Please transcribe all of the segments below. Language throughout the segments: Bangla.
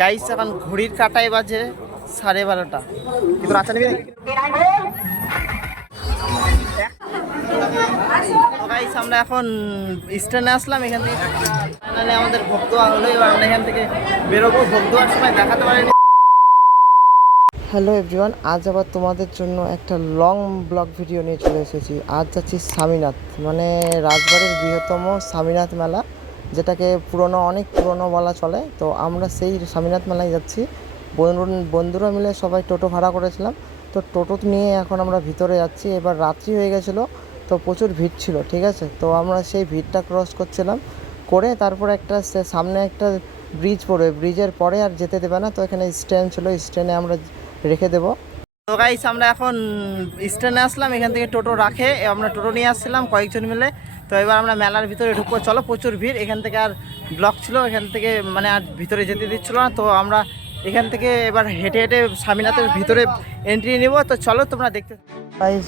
গাইস এখন ঘড়ির কাঁটায় বাজে 12:30। কিন্তু আচ্ছা নিবি তো গাইস আমরা এখন স্ট্যান্ডে আসলাম। এখান থেকে ফাইনালি আমাদের ভোগ দেওয়া হলো। এবার আমরা এখান থেকে বেরোবো। ভোগ দেওয়ার সময় দেখাতে পারিনি। হ্যালো এভরিওয়ান, আজ আবার তোমাদের জন্য একটা লং ব্লগ ভিডিও নিয়ে চলে এসেছি। আজ যাচ্ছি স্বামীনাথ, মানে রাজবাড়ির বৃহত্তম স্বামীনাথ মেলা, যেটাকে অনেক পুরনো বলা চলে। তো আমরা সেই স্বামীনাথ মেলায় যাচ্ছি। বন্ধুরা মিলে সবাই টোটো ভাড়া করেছিলাম। তো টোটো নিয়ে এখন আমরা ভিতরে যাচ্ছি। এবার রাত্রি হয়ে গেছিলো, তো প্রচুর ভিড় ছিল, ঠিক আছে। তো আমরা সেই ভিড়টা ক্রস করছিলাম, করে তারপর একটা সামনে একটা ব্রিজ পড়বে, ব্রিজের পরে আর যেতে দেবে না। তো এখানে স্ট্যান্ড ছিল, স্ট্যান্ডে আমরা রেখে দেবো। তো গাইস আমরা এখন স্ট্যান্ডে আসলাম। এখান থেকে টোটো রাখে আমরা টোটো নিয়ে আসছিলাম কয়েকজন মিলে। তো এবার আমরা মেলার ভিতরে ঢুকবো। চলো, প্রচুর ভিড়। এখান থেকে আর ব্লক ছিল, এখান থেকে মানে আর ভিতরে যেতে দিচ্ছিল না। তো আমরা এখান থেকে এবার হেঁটে হেঁটে স্বামীনাথের ভিতরে এন্ট্রি নিব। তো চলো তোমরা দেখতে। গাইস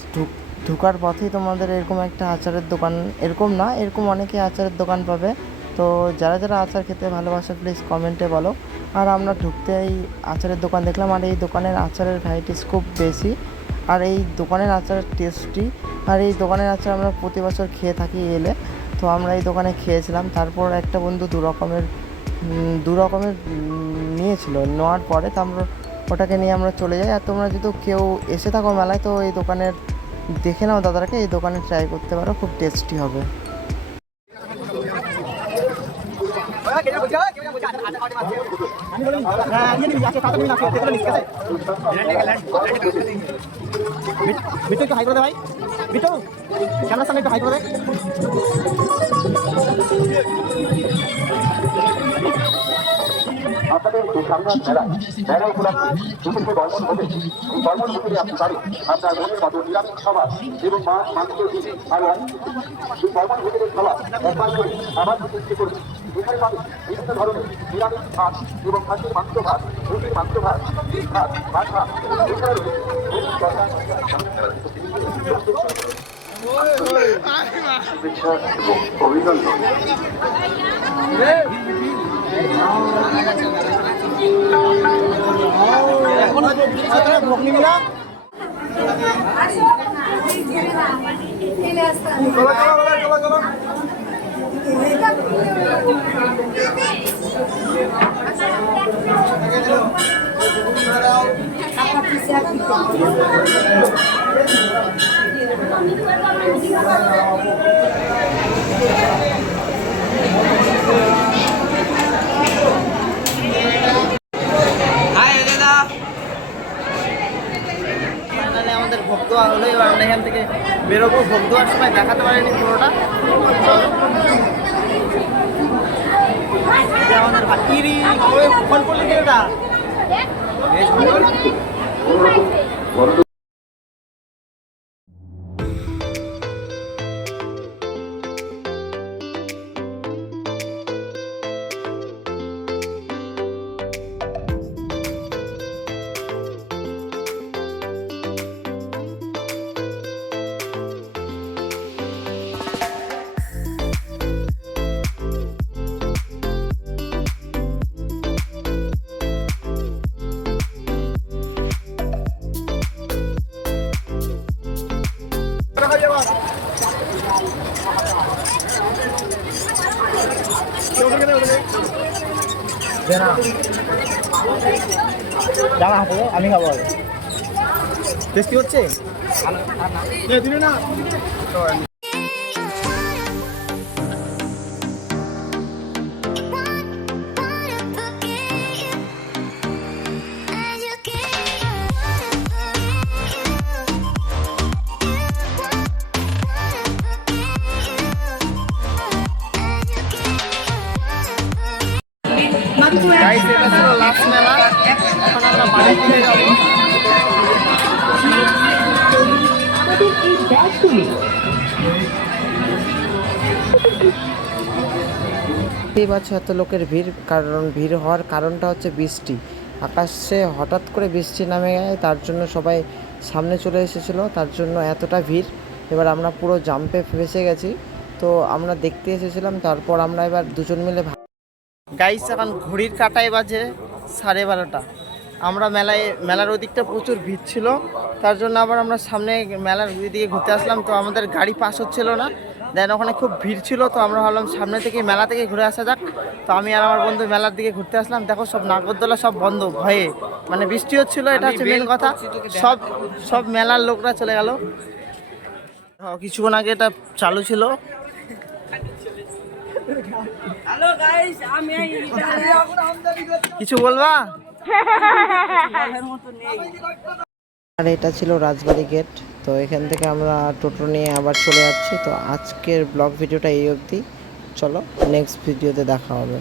ঢুকার পথেই তোমাদের এরকম একটা আচারের দোকান, এরকম না, এরকম অনেকে আচারের দোকান পাবে। তো যারা যারা আচার খেতে ভালোবাসে প্লিজ কমেন্টে বলো। আর আমরা ঢুকতেই আচারের দোকান দেখলাম, আর এই দোকানের আচারের ভ্যারাইটিস খুব বেশি, আর এই দোকানের আচারের টেস্টি। আর এই দোকানের আচার আমরা প্রতি বছর খেয়ে থাকি এলে। তো আমরা এই দোকানে খেয়েছিলাম। তারপর একটা বন্ধু দু রকমের নিয়েছিল, নেওয়ার পরে তো আমরা ওটাকে নিয়ে আমরা চলে যাই। আর তোমরা যদি কেউ এসে থাকো মেলায়, তো এই দোকানের দেখে নাও দাদাকে, এই দোকানে ট্রাই করতে পারো, খুব টেস্টি হবে। বিট্টু একটু হাই করে দে ভাই। বিট্টু ক্যামেরার সামনে একটু হাই করে দে। আপনাদের এই স্বামীনাথ মেলা উপলক্ষে বিশেষ বর্মন হবে। এই বর্মন হোটেলে আপনি পারেন আপনার মনের মতো নিরামিষ খাবার এবং মাছ মাংস আর এই বর্মন হোটেলের খাবার একবার করে আবার চেষ্টা করুন। এখানে পাবেন বিভিন্ন ধরনের নিরামিষ ভাত এবং হাঁসের মাংস ভাত, মুরগির মাংস ভাত, ভাত বাছা, এছাড়া রয়েছে শুভেচ্ছা এবং অভিনন্দন। ভোগ নিবি না? ফাইনালি আমাদের ভোগ দেওয়া হলো। এবার আমরা এখান থেকে বেরোবো। ভোগ দেওয়ার সময় দেখাতে পারিনি পুরোটা। আমাদের বাকিরি ফোন করলি এটা দাঁড়া হাতে আমি খাবো। টেস্টি হচ্ছে না? গাইস এটা ছিল লাস্ট মেলা। এখন আমরা বাড়ি ফিরে যাবো। এই বছর এত লোকের ভিড়, কারণ ভিড় হওয়ার কারণটা হচ্ছে বৃষ্টি। আকাশে হঠাৎ করে বৃষ্টি নামে যায়, তার জন্য সবাই সামনে চলে এসেছিলো, তার জন্য এতটা ভিড়। এবার আমরা পুরো জাম্পে ফেসে গেছি। তো আমরা দেখতে এসেছিলাম, তারপর আমরা এবার দুজন মিলে গাইস এখন ঘড়ির কাঁটায় বাজে 12:30। আমরা মেলার ওদিকটা প্রচুর ভিড় ছিল, তার জন্য আবার আমরা সামনে মেলার দিকে ঘুরতে আসলাম। তো আমাদের গাড়ি পাস হচ্ছিল না, দেন ওখানে খুব ভিড় ছিল, তো আমরা ভাবলাম সামনে থেকে মেলা থেকে ঘুরে আসা যাক। তো আমি আর আমার বন্ধু মেলার দিকে ঘুরতে আসলাম। দেখো সব নাগরদোলা সব বন্ধ ভয়ে, মানে বৃষ্টি হচ্ছিল, এটা হচ্ছে মেন কথা। সব মেলার লোকরা চলে গেল। কিছুক্ষণ আগে এটা চালু ছিল। হ্যালো গাইস, আমি কিছু বলবা? বলার মতো নেই। আর এটা ছিল রাজবাড়ি গেট। তো এখান থেকে আমরা টোটো নিয়ে আবার চলে যাচ্ছি। তো আজকের ব্লগ ভিডিওটা এই অবধি। চলো নেক্সট ভিডিওতে দেখা হবে।